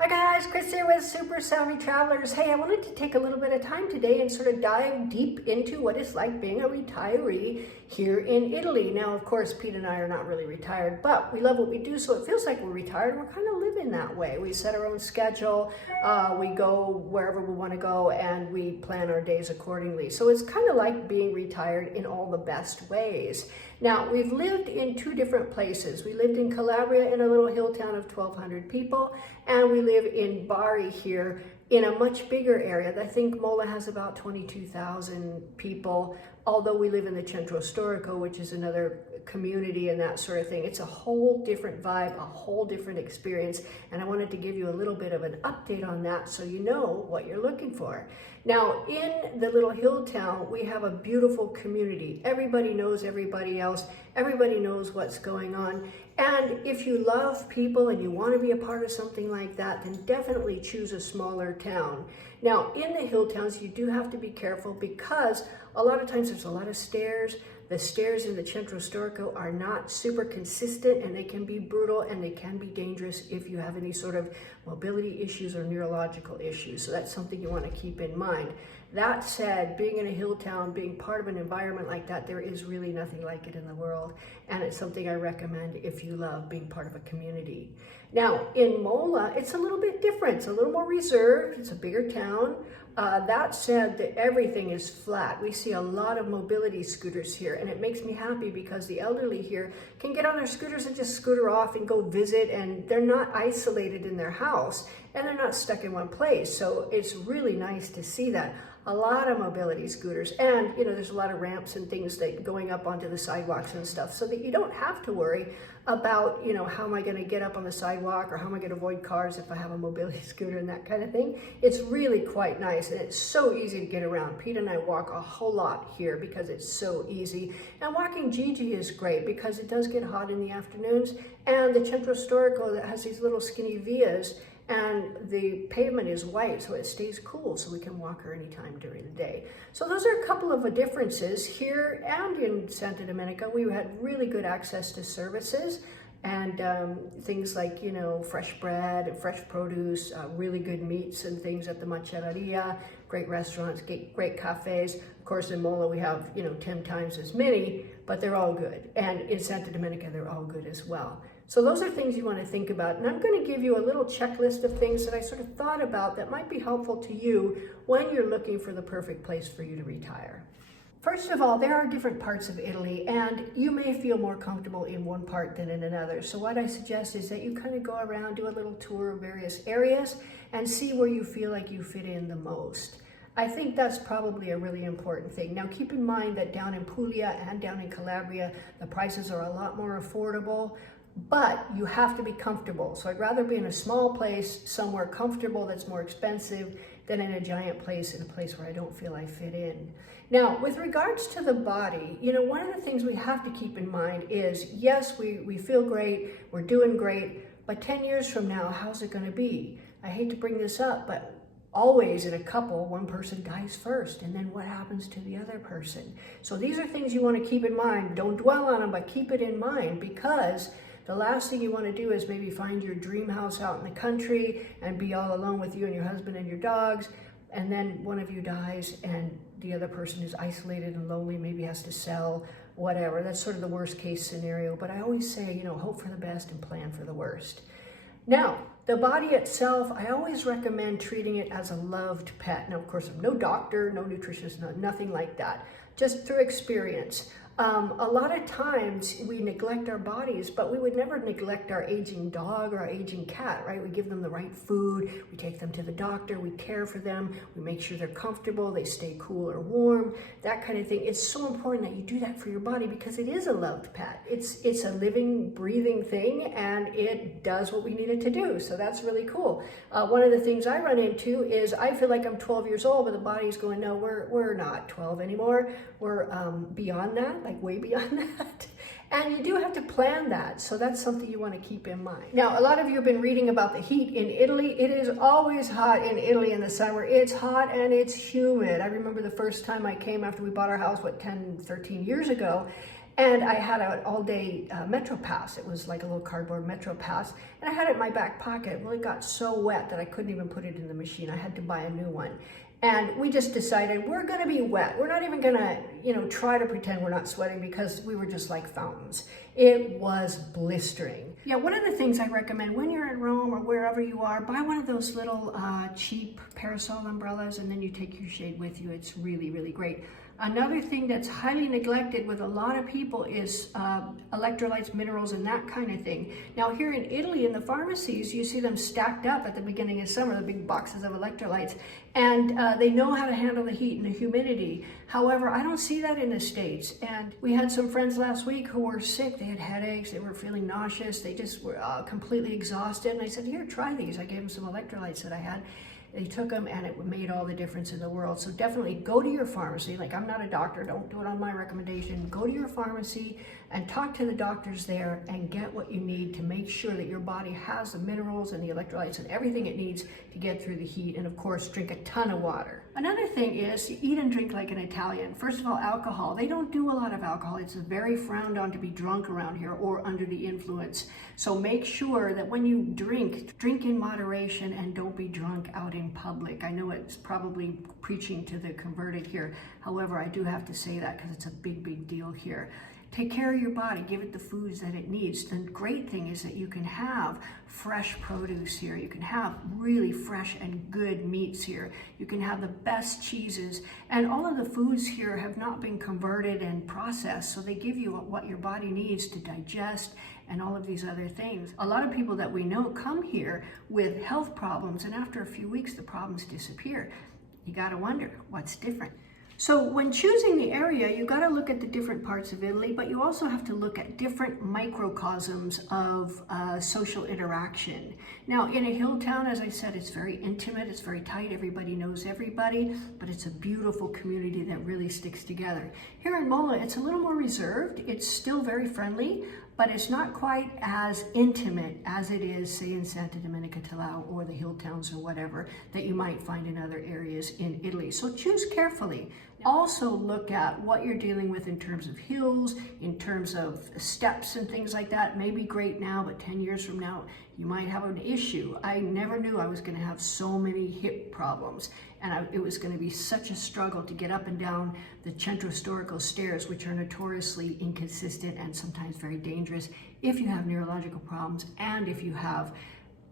Hi guys, Chris here with Super Savvy Travelers. Hey, I wanted to take a little bit of time today and sort of dive deep into what it's like being a retiree here in Italy. Now, of course, Pete and I are not really retired, but we love what we do, so it feels like we're retired. We're kind of living that way. We set our own schedule, we go wherever we want to go, and we plan our days accordingly. So it's kind of like being retired in all the best ways. Now, we've lived in two different places. We lived in Calabria in a little hill town of 1,200 people, and we live in Bari here in a much bigger area. I think Mola has about 22,000 people, although we live in the Centro Storico, which is another community and that sort of thing. It's a whole different vibe, a whole different experience, and I wanted to give you a little bit of an update on that so you know what you're looking for. Now, in the little hill town, we have a beautiful community. Everybody knows everybody else. Everybody knows what's going on. And if you love people and you want to be a part of something like that, then definitely choose a smaller town. Now, in the hill towns, you do have to be careful because a lot of times there's a lot of stairs. The stairs in the Centro Storico are not super consistent, and they can be brutal and they can be dangerous if you have any sort of mobility issues or neurological issues. So that's something you want to keep in mind. That said, being in a hill town, being part of an environment like that, there is really nothing like it in the world. And it's something I recommend if you love being part of a community. Now, in Mola, it's a little bit different. It's a little more reserved. It's a bigger town. That said, everything is flat. We see a lot of mobility scooters here, and it makes me happy because the elderly here can get on their scooters and just scooter off and go visit, and they're not isolated in their house, and they're not stuck in one place. So it's really nice to see that. A lot of mobility scooters, and there's a lot of ramps and things that going up onto the sidewalks and stuff, so that you don't have to worry about how am I going to get up on the sidewalk, or how am I going to avoid cars if I have a mobility scooter and that kind of thing. It's really quite nice, and it's so easy to get around. Pete and I walk a whole lot here because it's so easy, and walking Gigi is great because it does get hot in the afternoons, and the Centro Storico that has these little skinny vias, and the pavement is white, so it stays cool, so we can walk her anytime during the day. So those are a couple of differences. Here and in Santa Domenica, we had really good access to services and things like, fresh bread and fresh produce, really good meats and things at the macelleria, great restaurants, great cafes. Of course, in Mola, we have, 10 times as many, but they're all good. And in Santa Domenica, they're all good as well. So those are things you want to think about. And I'm going to give you a little checklist of things that I sort of thought about that might be helpful to you when you're looking for the perfect place for you to retire. First of all, there are different parts of Italy, and you may feel more comfortable in one part than in another. So what I suggest is that you kind of go around, do a little tour of various areas, and see where you feel like you fit in the most. I think that's probably a really important thing. Now, keep in mind that down in Puglia and down in Calabria, the prices are a lot more affordable, but you have to be comfortable. So I'd rather be in a small place, somewhere comfortable that's more expensive, than in a giant place, in a place where I don't feel I fit in. Now, with regards to the body, one of the things we have to keep in mind is, yes, we feel great, we're doing great, but 10 years from now, how's it gonna be? I hate to bring this up, but always in a couple, one person dies first, and then what happens to the other person? So these are things you want to keep in mind. Don't dwell on them, but keep it in mind, because the last thing you want to do is maybe find your dream house out in the country and be all alone with you and your husband and your dogs, and then one of you dies and the other person is isolated and lonely, maybe has to sell, whatever. That's sort of the worst case scenario. But I always say, hope for the best and plan for the worst. Now, the body itself, I always recommend treating it as a loved pet. Now, of course, I'm no doctor, no nutritionist, nothing like that, just through experience. A lot of times we neglect our bodies, but we would never neglect our aging dog or our aging cat, right? We give them the right food, we take them to the doctor, we care for them, we make sure they're comfortable, they stay cool or warm, that kind of thing. It's so important that you do that for your body because it is a loved pet. It's a living, breathing thing, and it does what we need it to do. So that's really cool. One of the things I run into is I feel like I'm 12 years old, but the body's going, no, we're not 12 anymore. We're beyond that, like way beyond that. And you do have to plan that. So that's something you want to keep in mind. Now, a lot of you have been reading about the heat in Italy. It is always hot in Italy in the summer. It's hot and it's humid. I remember the first time I came after we bought our house, 10, 13 years ago. And I had an all-day Metro Pass. It was like a little cardboard Metro Pass, and I had it in my back pocket. Well, it got so wet that I couldn't even put it in the machine. I had to buy a new one. And we just decided we're gonna be wet. We're not even gonna, try to pretend we're not sweating, because we were just like fountains. It was blistering. Yeah, one of the things I recommend when you're in Rome or wherever you are, buy one of those little cheap parasol umbrellas, and then you take your shade with you. It's really, really great. Another thing that's highly neglected with a lot of people is electrolytes, minerals, and that kind of thing. Now here in Italy, in the pharmacies, you see them stacked up at the beginning of summer, the big boxes of electrolytes, and they know how to handle the heat and the humidity. However, I don't see that in the States. And we had some friends last week who were sick. They had headaches, they were feeling nauseous, they just were completely exhausted. And I said, here, try these. I gave them some electrolytes that I had. They took them, and it made all the difference in the world. So definitely go to your pharmacy. Like, I'm not a doctor, don't do it on my recommendation. Go to your pharmacy and talk to the doctors there and get what you need to make sure that your body has the minerals and the electrolytes and everything it needs to get through the heat. And of course, drink a ton of water. Another thing is you eat and drink like an Italian. First of all, alcohol. They don't do a lot of alcohol. It's very frowned on to be drunk around here or under the influence. So make sure that when you drink in moderation and don't be drunk out in public. I know it's probably preaching to the converted here. However, I do have to say that because it's a big, big deal here. Take care of your body, give it the foods that it needs. The great thing is that you can have fresh produce here. You can have really fresh and good meats here. You can have the best cheeses, and all of the foods here have not been converted and processed, so they give you what your body needs to digest and all of these other things. A lot of people that we know come here with health problems, and after a few weeks, the problems disappear. You gotta wonder, what's different? So when choosing the area, you got to look at the different parts of Italy, but you also have to look at different microcosms of social interaction. Now, in a hill town, as I said, it's very intimate, it's very tight, everybody knows everybody, but it's a beautiful community that really sticks together. Here in Mola, it's a little more reserved. It's still very friendly, but it's not quite as intimate as it is, say, in Santa Domenica Tellao or the Hilltowns or whatever that you might find in other areas in Italy. So choose carefully. Also look at what you're dealing with in terms of hills, in terms of steps and things like that. May be great now, but 10 years from now, you might have an issue. I never knew I was going to have so many hip problems, and it was going to be such a struggle to get up and down the centro storico stairs, which are notoriously inconsistent and sometimes very dangerous if you have neurological problems and if you have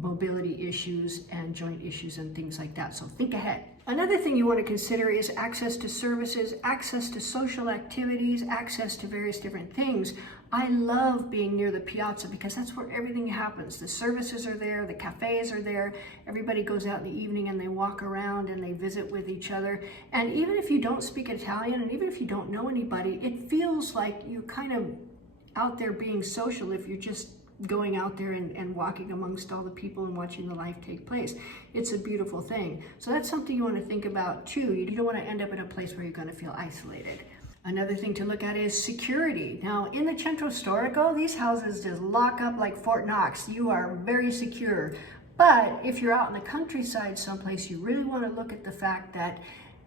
mobility issues and joint issues and things like that. So think ahead. Another thing you want to consider is access to services, access to social activities, access to various different things. I love being near the piazza because that's where everything happens. The services are there, the cafes are there, everybody goes out in the evening and they walk around and they visit with each other. And even if you don't speak Italian and even if you don't know anybody, it feels like you're kind of out there being social if you're just going out there and walking amongst all the people and watching the life take place. It's a beautiful thing. So that's something you want to think about too. You don't want to end up in a place where you're going to feel isolated. Another thing to look at is security. Now, in the Centro Storico, these houses just lock up like Fort Knox. You are very secure. But if you're out in the countryside someplace, you really want to look at the fact that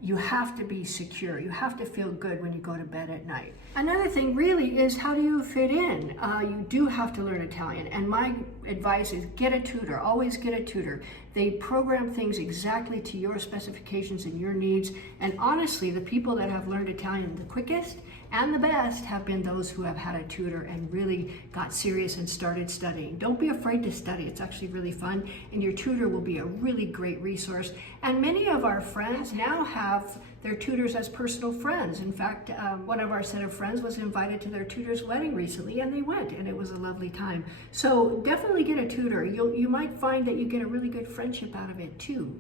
you have to be secure. You have to feel good when you go to bed at night. Another thing really is, how do you fit in? You do have to learn Italian, and my advice is get a tutor. Always get a tutor. They program things exactly to your specifications and your needs, and honestly, the people that have learned Italian the quickest and the best have been those who have had a tutor and really got serious and started studying. Don't be afraid to study. It's actually really fun, and your tutor will be a really great resource. And many of our friends now have their tutors as personal friends. In fact, one of our set of friends was invited to their tutor's wedding recently, and they went, and it was a lovely time. So definitely get a tutor. You might find that you get a really good friendship out of it too.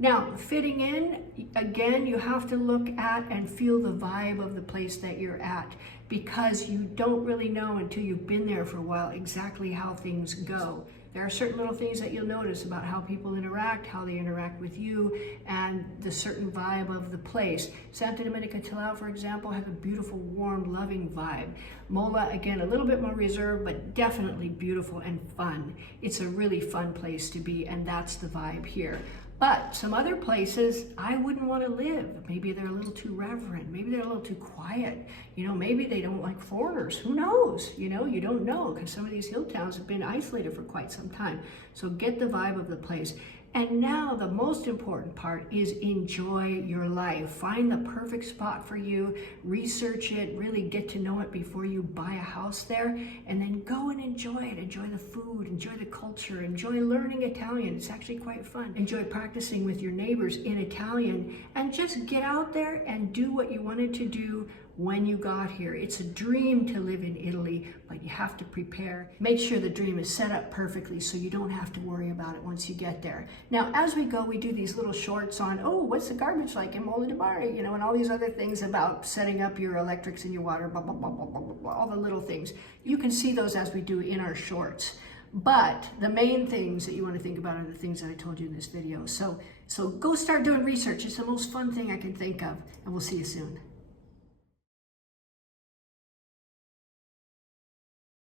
Now, fitting in, again, you have to look at and feel the vibe of the place that you're at, because you don't really know until you've been there for a while exactly how things go. There are certain little things that you'll notice about how people interact, how they interact with you, and the certain vibe of the place. Santa Domenica Tellao, for example, has a beautiful, warm, loving vibe. Mola, again, a little bit more reserved, but definitely beautiful and fun. It's a really fun place to be, and that's the vibe here. But some other places I wouldn't want to live. Maybe they're a little too reverent. Maybe they're a little too quiet. You know, maybe they don't like foreigners. Who knows? You know, you don't know, because some of these hill towns have been isolated for quite some time. So get the vibe of the place. And now the most important part is enjoy your life. Find the perfect spot for you, research it, really get to know it before you buy a house there, and then go and enjoy it. Enjoy the food, enjoy the culture, enjoy learning Italian. It's actually quite fun. Enjoy practicing with your neighbors in Italian, and just get out there and do what you wanted to do when you got here. It's a dream to live in Italy, but you have to prepare. Make sure the dream is set up perfectly so you don't have to worry about it once you get there. Now, as we go, we do these little shorts on, oh, what's the garbage like in Mola di Mare, you know, and all these other things about setting up your electrics and your water, blah, blah, blah, blah, blah, blah, all the little things. You can see those as we do in our shorts. But the main things that you want to think about are the things that I told you in this video. So go start doing research. It's the most fun thing I can think of, and we'll see you soon.